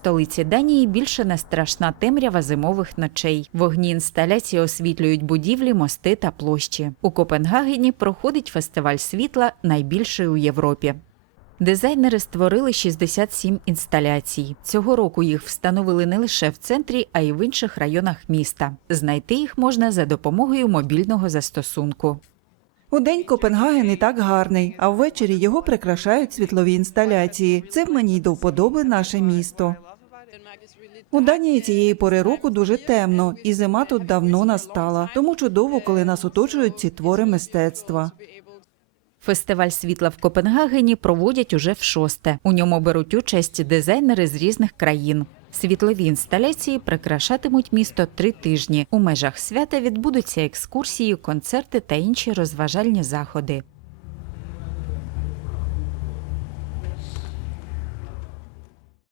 столиці Данії більше не страшна темрява зимових ночей. Вогні інсталяції освітлюють будівлі, мости та площі. У Копенгагені проходить фестиваль світла, найбільший у Європі. Дизайнери створили 67 інсталяцій. Цього року їх встановили не лише в центрі, а й в інших районах міста. Знайти їх можна за допомогою мобільного застосунку. Удень Копенгаген і так гарний, а ввечері його прикрашають світлові інсталяції. Це мені й до вподоби наше місто. У Данії цієї пори року дуже темно, і зима тут давно настала. Тому чудово, коли нас оточують ці твори мистецтва. Фестиваль світла в Копенгагені проводять уже в шосте. У ньому беруть участь дизайнери з різних країн. Світлові інсталяції прикрашатимуть місто три тижні. У межах свята відбудуться екскурсії, концерти та інші розважальні заходи.